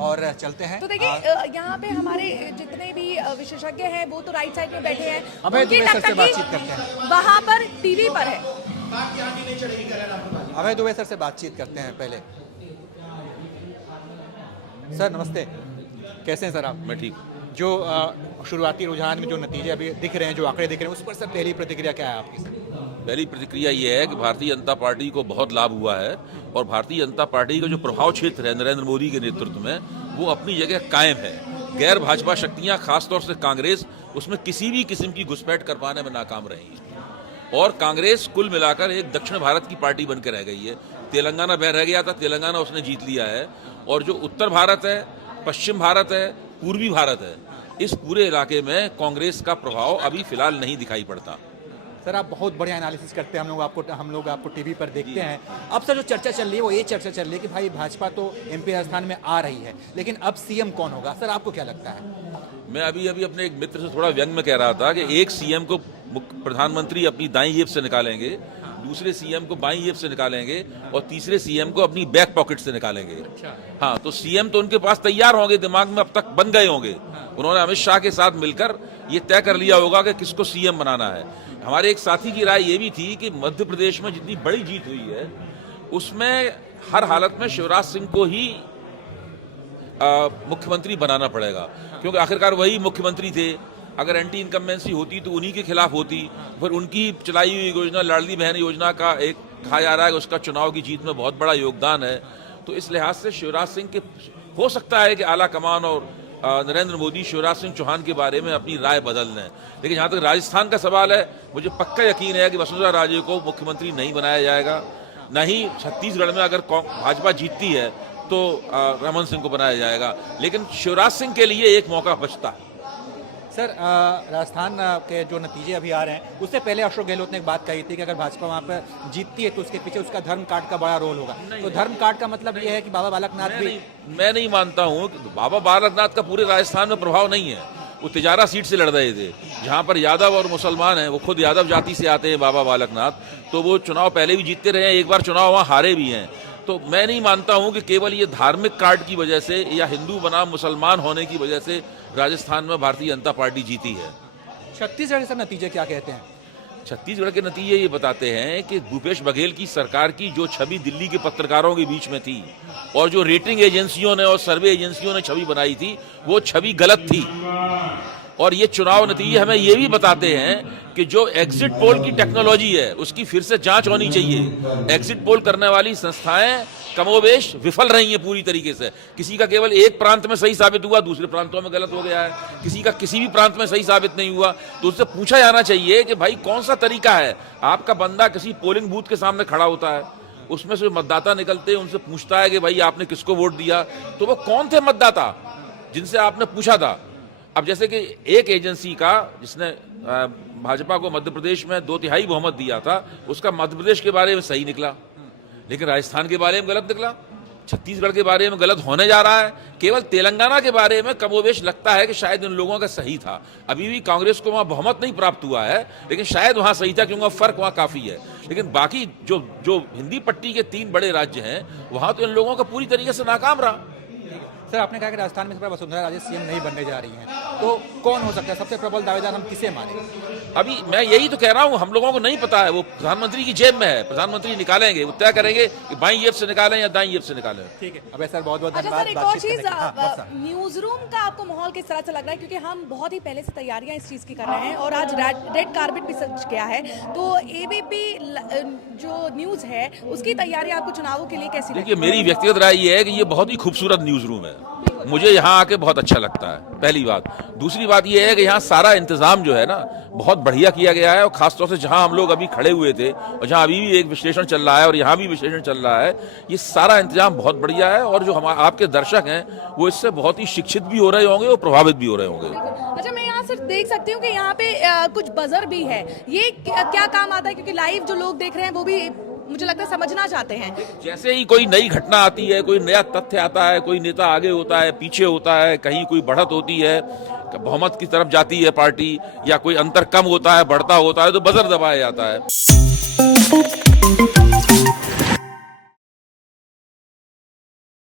और चलते हैं। तो देखिए यहाँ पे हमारे जितने भी विशेषज्ञ हैं वो तो राइट साइड में बैठे हैं, अभय उनकी दुबे सर से टकटकी बातचीत करते हैं। वहाँ पर टीवी पर है। अभय दुबे सर से बातचीत करते हैं पहले। सर नमस्ते, कैसे हैं सर आप? मैं ठीक हूँ। जो शुरुआती रुझान में जो नतीजे अभी दिख रहे हैं, जो आंकड़े दिख रहे हैं, उस पर सर पहली प्रतिक्रिया क्या है आपकी? पहली प्रतिक्रिया ये है कि भारतीय जनता पार्टी को बहुत लाभ हुआ है और भारतीय जनता पार्टी का जो प्रभाव क्षेत्र है नरेंद्र मोदी के नेतृत्व में, वो अपनी जगह कायम है। गैर भाजपा शक्तियां, खासतौर से कांग्रेस, उसमें किसी भी किस्म की घुसपैठ कर पाने में नाकाम रही है और कांग्रेस कुल मिलाकर एक दक्षिण भारत की पार्टी बनकर रह गई है। तेलंगाना रह गया था, तेलंगाना उसने जीत लिया है और जो उत्तर भारत है, पश्चिम भारत है, पूर्वी भारत है, इस पूरे इलाके में कांग्रेस का प्रभाव अभी फिलहाल नहीं दिखाई पड़ता। सर आप बहुत बढ़िया एनालिसिस करते हैं, हम लोग आपको टीवी पर देखते हैं। अब सर जो चर्चा चल रही है वो ये चर्चा चल रही है कि भाई भाजपा तो एमपी राजस्थान में आ रही है, लेकिन अब सीएम कौन होगा? सर आपको क्या लगता है? मैं अभी अपने एक मित्र से थोड़ा व्यंग में कह रहा था कि एक सीएम को प्रधानमंत्री अपनी दाईं जेब से निकालेंगे, दूसरे सीएम को बाईं जेब से निकालेंगे और तीसरे सीएम को अपनी बैक पॉकेट से निकालेंगे। हाँ, तो सीएम तो उनके पास तैयार होंगे, दिमाग में अब तक बन गए होंगे। उन्होंने अमित शाह के साथ मिलकर ये तय कर लिया होगा कि किसको सीएम बनाना है। हमारे एक साथी की राय ये भी थी कि मध्य प्रदेश में जितनी बड़ी जीत हुई है उसमें हर हालत में शिवराज सिंह को ही मुख्यमंत्री बनाना पड़ेगा, क्योंकि आखिरकार वही मुख्यमंत्री थे। अगर एंटी इनकम्बेंसी होती तो उन्हीं के खिलाफ होती। फिर उनकी चलाई हुई योजना लाडली बहन योजना का एक कहा जा रहा है कि उसका चुनाव की जीत में बहुत बड़ा योगदान है। तो इस लिहाज से शिवराज सिंह के हो सकता है कि आला कमान और नरेंद्र मोदी शिवराज सिंह चौहान के बारे में अपनी राय बदल लें। लेकिन जहाँ तक राजस्थान का सवाल है, मुझे पक्का यकीन है कि वसुंधरा राजे को मुख्यमंत्री नहीं बनाया जाएगा। न ही छत्तीसगढ़ में अगर भाजपा जीतती है तो रमन सिंह को बनाया जाएगा। लेकिन शिवराज सिंह के लिए एक मौका बचता है। सर राजस्थान के जो नतीजे अभी आ रहे हैं, उससे पहले अशोक गहलोत ने एक बात कही थी कि अगर भाजपा वहाँ पर जीतती है तो उसके पीछे उसका धर्म कार्ड का बड़ा रोल होगा। तो धर्म कार्ड का मतलब ये है कि बाबा बालकनाथ भी। मैं नहीं मानता हूँ कि बाबा बालकनाथ का पूरे राजस्थान में प्रभाव नहीं है। वो तिजारा सीट से लड़ रहे थे, जहाँ पर यादव और मुसलमान हैं, वो खुद यादव जाति से आते हैं बाबा बालकनाथ, तो वो चुनाव पहले भी जीतते रहे हैं, एक बार चुनाव वहाँ हारे भी हैं। तो मैं नहीं मानता हूं कि केवल ये धार्मिक कार्ड की वजह से या हिंदू बनाम मुसलमान होने की वजह से राजस्थान में भारतीय जनता पार्टी जीती है। छत्तीसगढ़ के नतीजे क्या कहते हैं? छत्तीसगढ़ के नतीजे ये बताते हैं कि भूपेश बघेल की सरकार की जो छवि दिल्ली के पत्रकारों के बीच में थी और जो रेटिंग एजेंसियों ने और सर्वे एजेंसियों ने छवि बनाई थी, वो छवि गलत थी। और ये चुनाव नतीजे हमें ये भी बताते हैं कि जो एग्जिट पोल की टेक्नोलॉजी है उसकी फिर से जांच होनी चाहिए। एग्जिट पोल करने वाली संस्थाएं कमोबेश विफल रही हैं पूरी तरीके से। किसी का केवल एक प्रांत में सही साबित हुआ, दूसरे प्रांतों में गलत हो गया है। किसी का किसी भी प्रांत में सही साबित नहीं हुआ, तो उससे पूछा जाना चाहिए कि भाई कौन सा तरीका है। आपका बंदा किसी पोलिंग बूथ के सामने खड़ा होता है, उसमें से मतदाता निकलते हैं, उनसे पूछता है कि भाई आपने किसको वोट दिया, तो वो कौन थे मतदाता जिनसे आपने पूछा था। अब जैसे कि एक एजेंसी का जिसने भाजपा को मध्य प्रदेश में 2/3 बहुमत दिया था, उसका मध्य प्रदेश के बारे में सही निकला, लेकिन राजस्थान के बारे में गलत निकला। छत्तीसगढ़ के बारे में गलत होने जा रहा है। केवल तेलंगाना के बारे में कमोबेश लगता है कि शायद इन लोगों का सही था। अभी भी कांग्रेस को वहां बहुमत नहीं प्राप्त हुआ है, लेकिन शायद वहां सही था क्योंकि फर्क वहां काफी है। लेकिन बाकी जो हिंदी पट्टी के 3 बड़े राज्य हैं, वहां तो इन लोगों का पूरी तरीके से नाकाम रहा। सर आपने कहा कि राजस्थान में वसुंधरा राजे सीएम नहीं बनने जा रही हैं, तो कौन हो सकता है? सबसे प्रबल दावेदार हम किसे माने? अभी मैं यही तो कह रहा हूँ, हम लोगों को नहीं पता है। वो प्रधानमंत्री की जेब में है, प्रधानमंत्री निकालेंगे, वो तय करेंगे कि बाईं जेब से निकालें या दाईं जेब से निकालें। ठीक है, अबे सर बहुत बहुत अच्छा धन्यवाद। सर, एक और चीज, न्यूज रूम का आपको माहौल किस तरह से लग रहा है? क्योंकि हम बहुत ही पहले से तैयारियां इस चीज की कर रहे हैं और आज रेड कार्पेट भी सज गया है, तो एबीपी जो न्यूज है उसकी तैयारी आपको चुनावों के लिए कैसी? देखिए, मेरी व्यक्तिगत राय ये है कि ये बहुत ही खूबसूरत न्यूज रूम है, मुझे यहाँ आके बहुत अच्छा लगता है, पहली बात। दूसरी बात यह है कि यहाँ सारा इंतजाम जो है ना बहुत बढ़िया किया गया है, और खासतौर से जहाँ हम लोग अभी खड़े हुए थे और जहाँ अभी भी एक विश्लेषण चल रहा है और यहाँ भी विश्लेषण चल रहा है, ये सारा इंतजाम बहुत बढ़िया है। और जो आपके दर्शक हैं वो इससे बहुत ही शिक्षित भी हो रहे होंगे और प्रभावित भी हो रहे होंगे। अच्छा, मैं यहाँ सिर्फ देख सकती हूँ कि यहाँ पे कुछ बजर भी है, ये क्या काम आता है? क्योंकि लाइव जो लोग देख रहे हैं वो भी मुझे लगता है समझना चाहते हैं। जैसे ही कोई नई घटना आती है, कोई नया तथ्य आता है, कोई नेता आगे होता है, पीछे होता है, कहीं कोई बढ़त होती है, बहुमत की तरफ जाती है पार्टी, या कोई अंतर कम होता है, बढ़ता होता है, तो बजर दबाया जाता है।